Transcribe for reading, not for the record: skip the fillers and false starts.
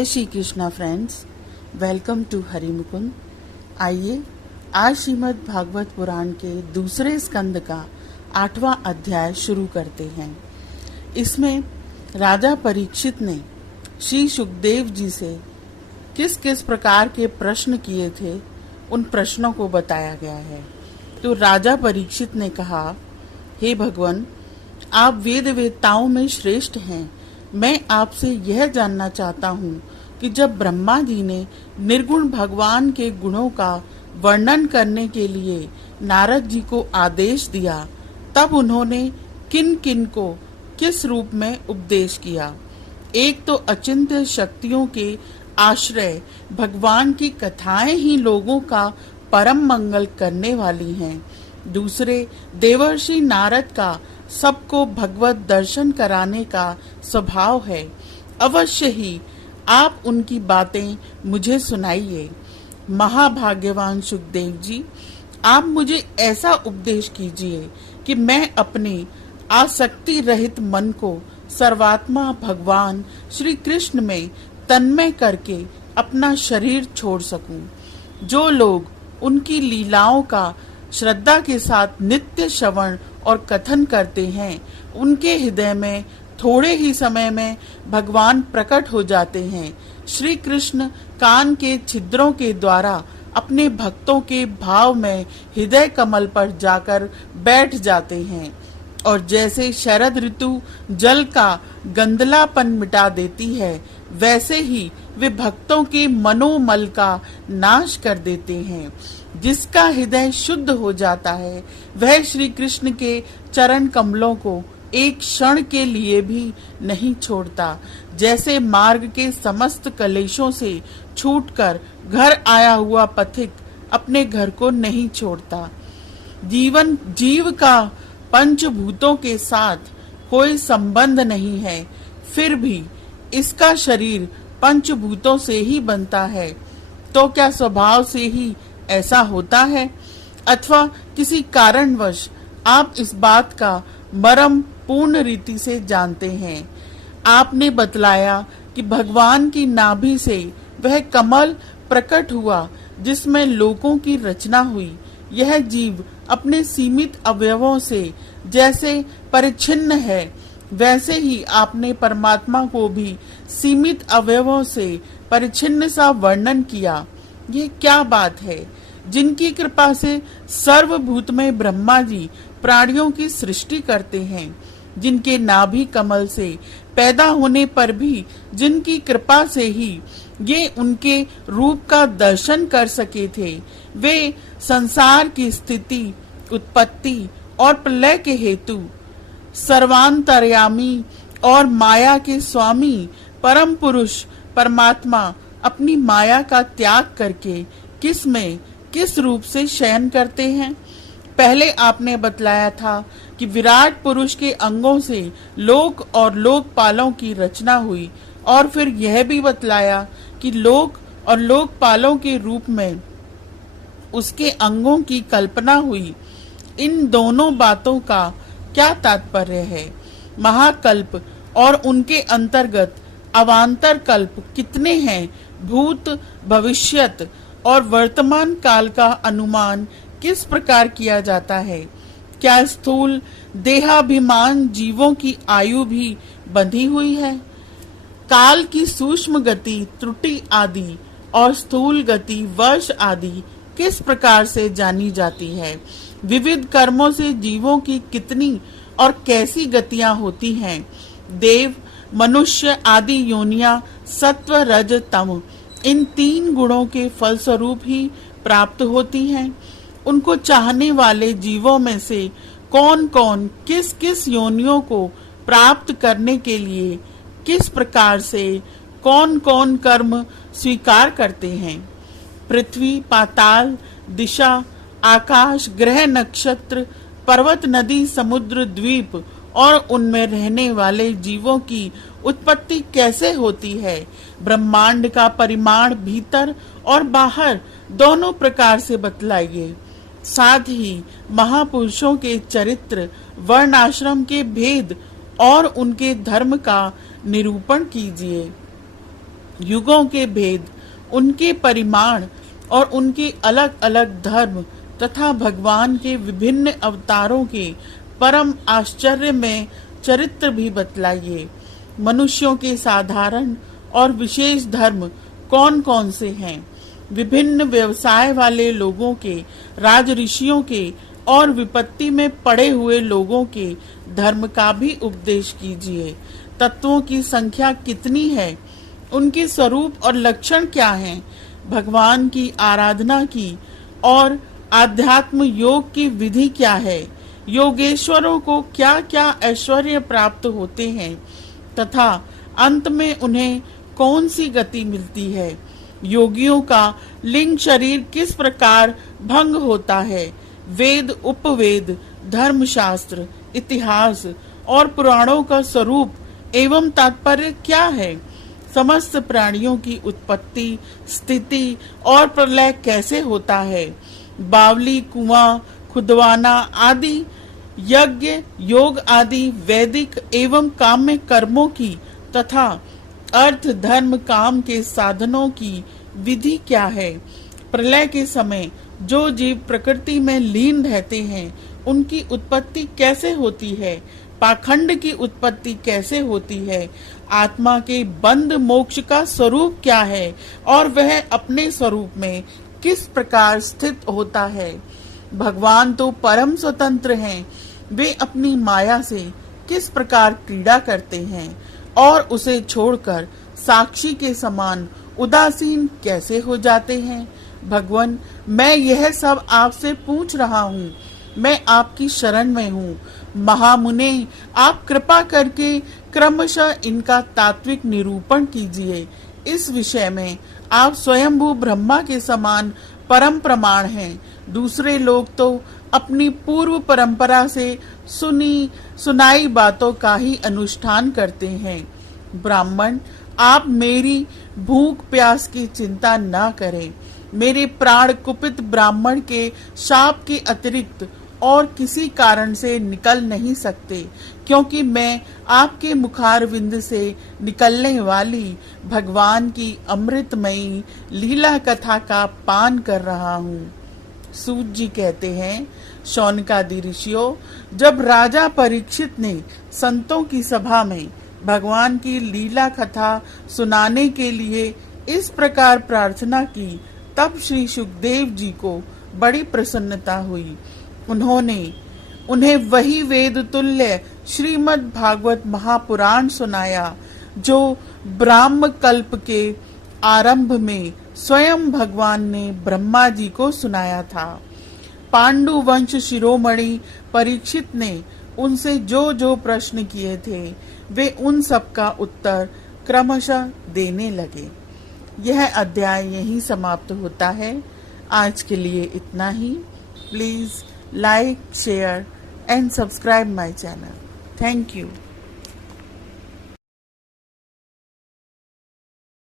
जय Shri Krishna friends, welcome to Hari Mukund. आइए आज श्रीमद् भागवत पुराण के दूसरे स्कंद का 8वां अध्याय शुरू करते हैं। इसमें राजा परीक्षित ने श्री सुखदेव जी से किस किस प्रकार के प्रश्न किए थे, उन प्रश्नों को बताया गया है। तो राजा परीक्षित ने कहा, हे भगवान, आप वेद वेत्ताओं में श्रेष्ठ हैं। मैं आपसे यह जानना चाहता हूँ कि जब ब्रह्मा जी ने निर्गुण भगवान के गुणों का वर्णन करने के लिए नारद जी को आदेश दिया, तब उन्होंने किन किन को किस रूप में उपदेश किया। एक तो अचिंत्य शक्तियों के आश्रय भगवान की कथाएं ही लोगों का परम मंगल करने वाली हैं। दूसरे देवर्षि नारद का सबको भगवत दर्शन कराने का स्वभाव है। अवश्य ही आप उनकी बातें मुझे सुनाइए। महाभाग्यवान सुखदेव जी, आप मुझे ऐसा उपदेश कीजिए कि मैं अपने आसक्ति रहित मन को सर्वात्मा भगवान श्री कृष्ण में तन्मय करके अपना शरीर छोड़ सकूं। जो लोग उनकी लीलाओं का श्रद्धा के साथ नित्य श्रवण और कथन करते हैं, उनके हृदय में थोड़े ही समय में भगवान प्रकट हो जाते हैं। श्री कृष्ण कान के छिद्रों के द्वारा अपने भक्तों के भाव में हृदय कमल पर जाकर बैठ जाते हैं, और जैसे शरद ऋतु जल का गंदलापन मिटा देती है, वैसे ही वे भक्तों के मनोमल का नाश कर देते हैं। जिसका हृदय शुद्ध हो जाता है, वह श्री कृष्ण के चरण कमलों को एक क्षण के लिए भी नहीं छोड़ता। जैसे मार्ग के समस्त कलेशों से छूटकर घर आया हुआ पथिक अपने घर को नहीं छोड़ता। जीव का पंचभूतों के साथ कोई संबंध नहीं है, फिर भी इसका शरीर पंचभूतों से ही बनता है। तो क्या स्वभाव से ही ऐसा होता है, अथवा किसी कारणवश आप इस बात का मर्म पूर्ण रीति से जानते हैं। आपने बतलाया कि भगवान की नाभि से वह कमल प्रकट हुआ जिसमें लोकों की रचना हुई। यह जीव अपने सीमित अवयवों से जैसे परिच्छिन्न है, वैसे ही आपने परमात्मा को भी सीमित अवयवों से परिच्छिन्न सा वर्णन किया। ये क्या बात है? जिनकी कृपा से सर्वभूत में ब्रह्मा जी प्राणियों की सृष्टि करते हैं, जिनके नाभि कमल से पैदा होने पर भी जिनकी कृपा से ही ये उनके रूप का दर्शन कर सके थे, वे संसार की स्थिति, उत्पत्ति और प्रलय के हेतु सर्वांतर्यामी और माया के स्वामी परम पुरुष परमात्मा अपनी माया का त्याग करके किस रूप से शयन करते हैं। पहले आपने बतलाया था कि विराट पुरुष के अंगों से लोक और लोकपालों की रचना हुई, और फिर यह भी बतलाया कि लोक और लोकपालों के रूप में उसके अंगों की कल्पना हुई। इन दोनों बातों का क्या तात्पर्य है? महाकल्प और उनके अंतर्गत अवांतर कल्प कितने हैं? भूत, भविष्यत और वर्तमान काल का अनुमान किस प्रकार किया जाता है? क्या स्थूल देहाभिमान जीवों की आयु भी बंधी हुई है? काल की सूक्ष्म गति त्रुटि आदि और स्थूल गति वर्ष आदि किस प्रकार से जानी जाती है? विविध कर्मों से जीवों की कितनी और कैसी गतियां होती हैं? देव, मनुष्य आदि योनियां सत्व, रज, तम इन 3 गुणों के फलस्वरूप ही प्राप्त होती हैं। उनको चाहने वाले जीवों में से कौन कौन किस किस योनियों को प्राप्त करने के लिए किस प्रकार से कौन कौन कर्म स्वीकार करते हैं? पृथ्वी, पाताल, दिशा, आकाश, ग्रह, नक्षत्र, पर्वत, नदी, समुद्र, द्वीप और उनमें रहने वाले जीवों की उत्पत्ति कैसे होती है? ब्रह्मांड का परिमाण भीतर और बाहर दोनों प्रकार से बतलाइए। साथ ही महापुरुषों के चरित्र, वर्ण आश्रम के भेद और उनके धर्म का निरूपण कीजिए। युगों के भेद, उनके परिमाण और उनके अलग अलग धर्म तथा भगवान के विभिन्न अवतारों के परम आश्चर्य में चरित्र भी बतलाइए। मनुष्यों के साधारण और विशेष धर्म कौन कौन से हैं? विभिन्न व्यवसाय वाले लोगों के, राज ऋषियों के और विपत्ति में पड़े हुए लोगों के धर्म का भी उपदेश कीजिए। तत्वों की संख्या कितनी है? उनके स्वरूप और लक्षण क्या हैं? भगवान की आराधना की और आध्यात्म योग की विधि क्या है? योगेश्वरों को क्या क्या ऐश्वर्य प्राप्त होते हैं तथा अंत में उन्हें कौन सी गति मिलती है? योगियों का लिंग शरीर किस प्रकार भंग होता है? वेद, उपवेद, धर्मशास्त्र, इतिहास और पुराणों का स्वरूप एवं तात्पर्य क्या है? समस्त प्राणियों की उत्पत्ति, स्थिति और प्रलय कैसे होता है? बावली, कुआं खुदवाना आदि यज्ञ, योग आदि वैदिक एवं काम्य कर्मों की तथा अर्थ, धर्म, काम के साधनों की विधि क्या है? प्रलय के समय जो जीव प्रकृति में लीन रहते हैं उनकी उत्पत्ति कैसे होती है? पाखंड की उत्पत्ति कैसे होती है? आत्मा के बंध मोक्ष का स्वरूप क्या है और वह अपने स्वरूप में किस प्रकार स्थित होता है? भगवान तो परम स्वतंत्र हैं, वे अपनी माया से किस प्रकार क्रीड़ा करते हैं और उसे छोड़कर साक्षी के समान उदासीन कैसे हो जाते हैं? भगवान, मैं यह सब आपसे पूछ रहा हूँ, मैं आपकी शरण में हूँ। महामुने, आप कृपा करके क्रमशः इनका तात्विक निरूपण कीजिए। इस विषय में आप स्वयंभू ब्रह्मा के समान परम प्रमाण हैं। दूसरे लोग तो अपनी पूर्व परंपरा से सुनाई बातों का ही अनुष्ठान करते हैं। ब्राह्मण, आप मेरी भूख प्यास की चिंता न करें। मेरे प्राण कुपित ब्राह्मण के शाप के अतिरिक्त और किसी कारण से निकल नहीं सकते, क्योंकि मैं आपके मुखारविंद से निकलने वाली भगवान की अमृतमयी लीला कथा का पान कर रहा हूँ। सूत जी कहते हैं, शौनकादि ऋषियों, जब राजा परीक्षित ने संतों की सभा में भगवान की लीला कथा सुनाने के लिए इस प्रकार प्रार्थना की, तब श्री सुखदेव जी को बड़ी प्रसन्नता हुई। उन्होंने उन्हें वही वेद तुल्य श्रीमद् भागवत महापुराण सुनाया जो ब्राह्म कल्प के आरंभ में स्वयं भगवान ने ब्रह्मा जी को सुनाया था। पांडु वंश शिरोमणि परीक्षित ने उनसे जो जो प्रश्न किए थे वे उन सब का उत्तर क्रमशः देने लगे। यह अध्याय यहीं समाप्त होता है। आज के लिए इतना ही। Please like, share and subscribe my channel. Thank you.